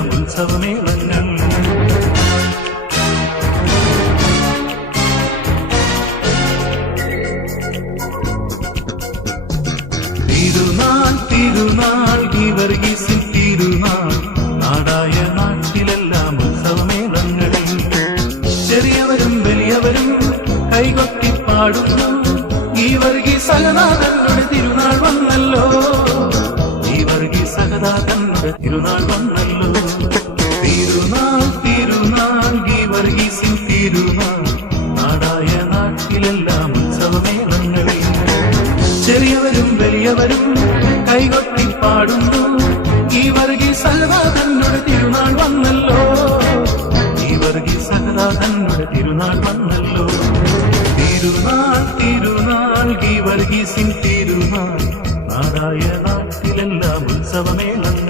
നാട്ടിലെല്ലാം ഉത്സവമേളങ്ങൾ. തിരുനാൾ തിരുനാൾ ഗീവർഗീസിൻ തിരുനാൾ, നാടായ നാട്ടിലെല്ലാം ഉത്സവമേളങ്ങൾ. ചെറിയവരും വലിയവരും കൈകൊട്ടി പാടുന്നു, ഗീവർഗീസ് സഹനാഥനുടെ തിരുനാൾ വന്നല്ലോ, ഗീവർഗീസ് സഹനാഥനുടെ തിരുനാൾ വന്നല്ലോ. തിരുനാൾ തിരുനാൾ ഗീവർഗീസിൻ തിരുനാൾ, നാടായ നാട്ടിലെല്ലാം ഉത്സവമേളങ്ങൾ. ചെറിയവരും വലിയവരും കൈകൊട്ടി പാടുന്നു, ഗീവർഗീസ് സഹനാഥനുടെ തിരുനാൾ വന്നല്ലോ, ഗീവർഗീസ് സഹനാഥനുടെ തിരുനാൾ വന്നല്ലോ. തിരുനാൾ തിരുനാൾ ഗീവർഗീസിൻ തിരുനാൾ, നാടായ നാട്ടിലെല്ലാം ഉത്സവമേളങ്ങൾ.